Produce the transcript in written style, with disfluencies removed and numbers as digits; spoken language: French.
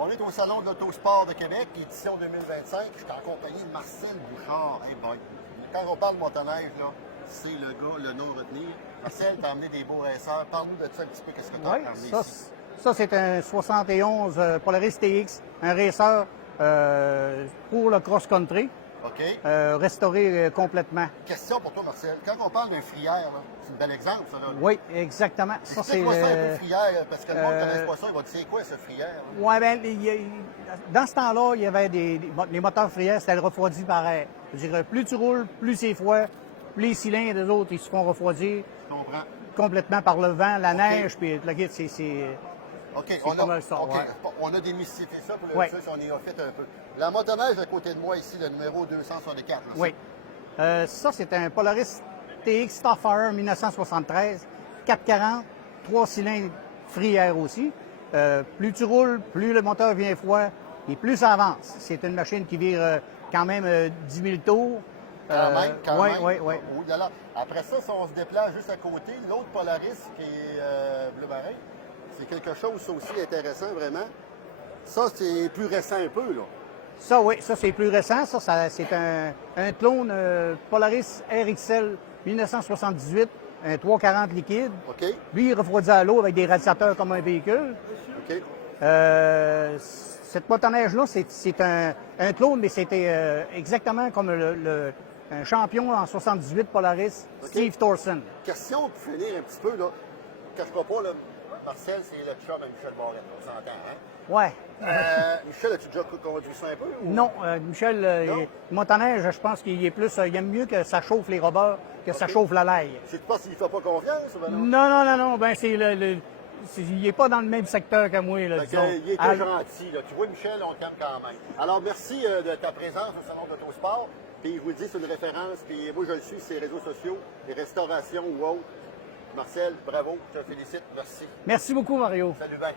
On est au Salon de l'Autosport de Québec, édition 2025. Je suis en compagnie de Marcel Bouchard. Hey boy. Quand on parle de motoneige, là, c'est le gars, le nom à retenir. Marcel, t'as amené des beaux racers. Parle-nous de ça un petit peu. Qu'est-ce que t'as amené ici? Ça c'est un 71 Polaris TX, un racer pour le cross-country, OK. restauré complètement. Question pour toi, Marcel. Quand on parle d'un frière, c'est un bel exemple, ça. Là. Oui, exactement. Ça, c'est Explique-moi ça un peu, frière, parce que le monde ne connaît pas ça. Il va dire, c'est quoi, ce frière? Oui, bien, dans ce temps-là, il y avait les moteurs frières, c'était le refroidi par air. Je dirais, plus tu roules, plus c'est froid, plus les cylindres, les autres, ils se font refroidir Je comprends. complètement par le vent, la neige, puis le guide, c'est... OK, on a démystifié ça pour le on y a fait un peu. La motoneige à côté de moi ici, le numéro 264. Là, oui. Ça, c'est un Polaris TX Starfire 1973, 440, 3 cylindres free air aussi. Plus tu roules, plus le moteur vient froid et plus ça avance. C'est une machine qui vire quand même 10 000 tours. Quand même. Oui. Après ça, si on se déplace juste à côté, l'autre Polaris qui est bleu marin, c'est quelque chose ça aussi intéressant, vraiment. Ça, c'est plus récent un peu, là. Ça, oui, ça, c'est plus récent. Ça c'est un clone Polaris RXL 1978, un 340 liquide. OK. Lui, il refroidit à l'eau avec des radiateurs comme un véhicule. OK. Cette motoneige-là, c'est un clone, mais c'était exactement comme un champion en 78 Polaris, OK. Steve Thorson. Question pour finir un petit peu, là. Je ne cacherai pas, là. Marcel, c'est le chum à Michel Barrette, on s'entend, hein? Ouais. Michel, as-tu déjà conduit ça un peu? Ou... Non, Michel, motoneige, je pense qu'il est plus. Il aime mieux que ça chauffe les robots que ça chauffe la laille. Tu penses qu'il ne fait pas confiance? Ou ben non. Ben, il n'est pas dans le même secteur que moi. Là, il était gentil. Là. Tu vois, Michel, on t'aime quand même. Alors, merci de ta présence au Salon de l'Autosport. Puis, je vous le dis, c'est une référence. Puis, moi, je le suis sur les réseaux sociaux, les restaurations ou autres. Marcel, bravo. Je te félicite. Merci. Merci beaucoup, Mario. Salut, ben.